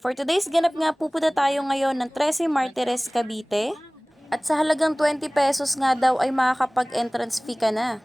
For today's ganap nga, pupunta tayo ngayon ng 13 Martires, Cavite. At sa halagang 20 pesos nga daw ay makakapag-entrance fee ka na.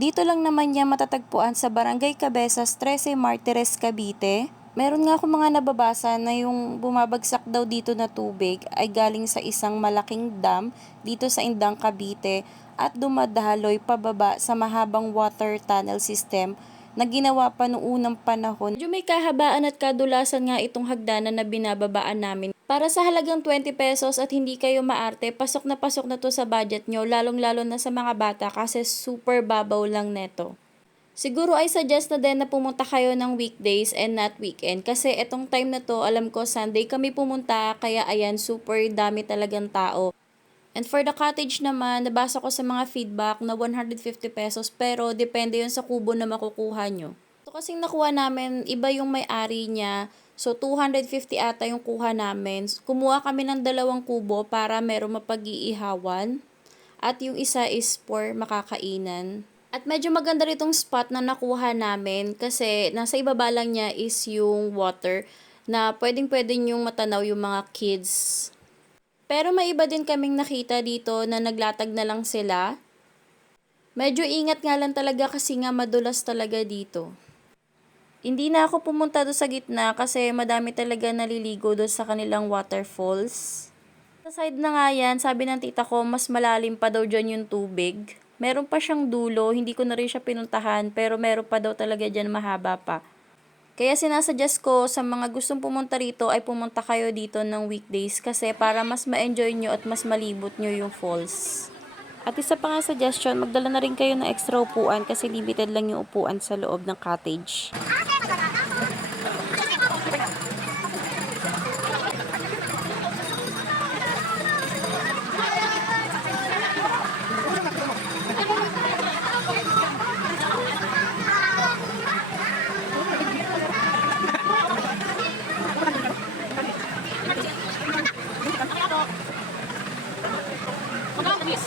Dito lang naman niya matatagpuan sa Barangay Cabezas, 13 Martires, Cavite. Meron nga ako mga nababasa na yung bumabagsak daw dito na tubig ay galing sa isang malaking dam dito sa Indang, Cavite at dumadaloy pababa sa mahabang water tunnel system na ginawa pa noong unang panahon. Medyo may kahabaan at kadulasan nga itong hagdanan na binababaan namin. Para sa halagang 20 pesos at hindi kayo maarte, pasok na pasok na to sa budget nyo, lalong-lalo na sa mga bata kasi super babaw lang neto. Siguro ay suggest na din na pumunta kayo ng weekdays and not weekend kasi etong time na to, alam ko Sunday kami pumunta kaya ayan super dami talagang tao. And for the cottage naman, nabasa ko sa mga feedback na 150 pesos pero depende yun sa kubo na makukuha nyo. Ito kasing nakuha namin, iba yung may-ari niya. So 250 ata yung kuha namin. Kumuha kami ng dalawang kubo para meron mapag-iihawan. At yung isa is for makakainan. At medyo maganda ritong spot na nakuha namin kasi nasa ibaba lang niya is yung water na pwedeng pwede yung matanaw yung mga kids. Pero may iba din kaming nakita dito na naglatag na lang sila. Medyo ingat nga lang talaga kasi nga madulas talaga dito. Hindi na ako pumunta doon sa gitna kasi madami talaga naliligo doon sa kanilang waterfalls. Sa side na nga yan, sabi ng tita ko, mas malalim pa daw dyan yung tubig. Meron pa siyang dulo, hindi ko na rin siya pinuntahan, pero meron pa daw talaga dyan mahaba pa. Kaya sinasuggest ko sa mga gustong pumunta rito ay pumunta kayo dito ng weekdays kasi para mas ma-enjoy nyo at mas malibot nyo yung falls. At isa pa nga suggestion, magdala na rin kayo ng extra upuan kasi limited lang yung upuan sa loob ng cottage. Look,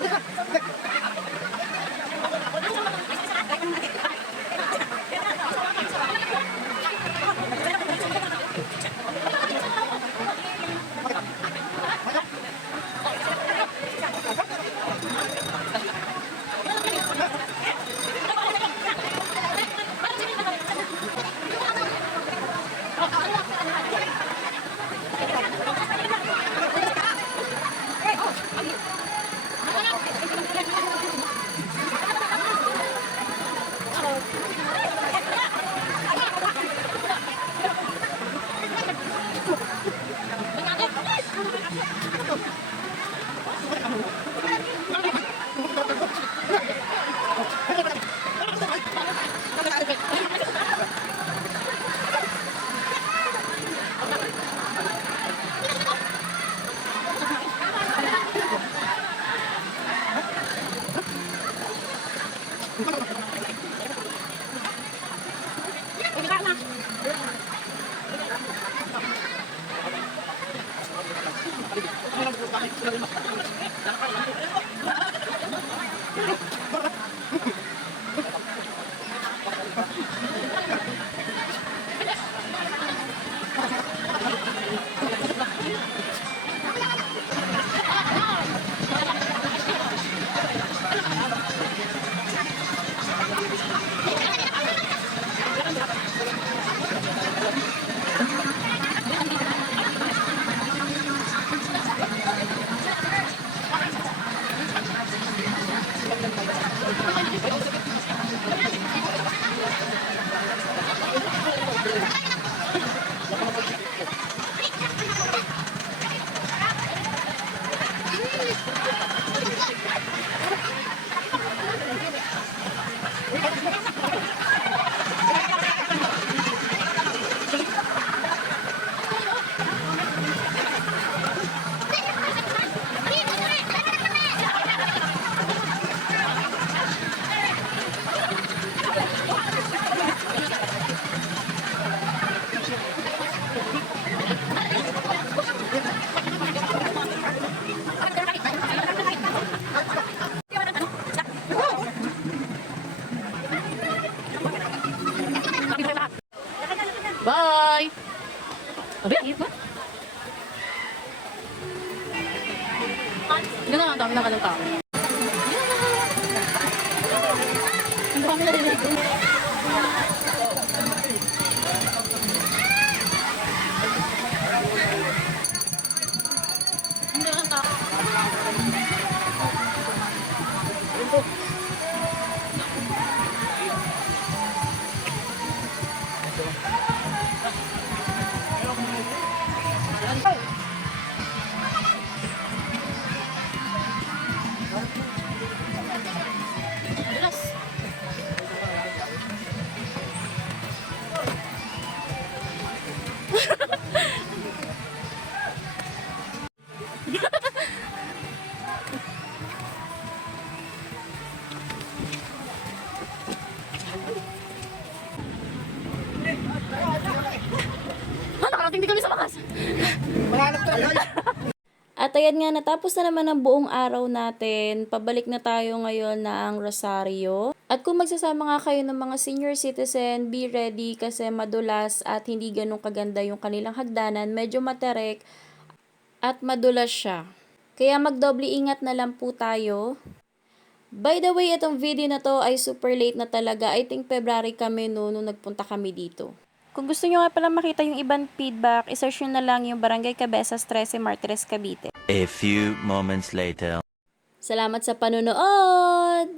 look, look. Oh, my God. Thank you. Thank you. Din kami sa wakas. At ayan nga, natapos na naman ang buong araw natin. Pabalik na tayo ngayon ng Rosario. At kung magsasama nga kayo ng mga senior citizen, be ready kasi madulas at hindi ganun kaganda yung kanilang hagdanan. Medyo materek at madulas siya. Kaya magdoble ingat na lang po tayo. By the way, itong video na to ay super late na talaga. I think February kami no, nung nagpunta kami dito. Kung gusto nyo nga pala makita yung ibang feedback, isearch nyo na lang yung Barangay Cabezas 13 Martires Cavite. A few moments later. Salamat sa panunood!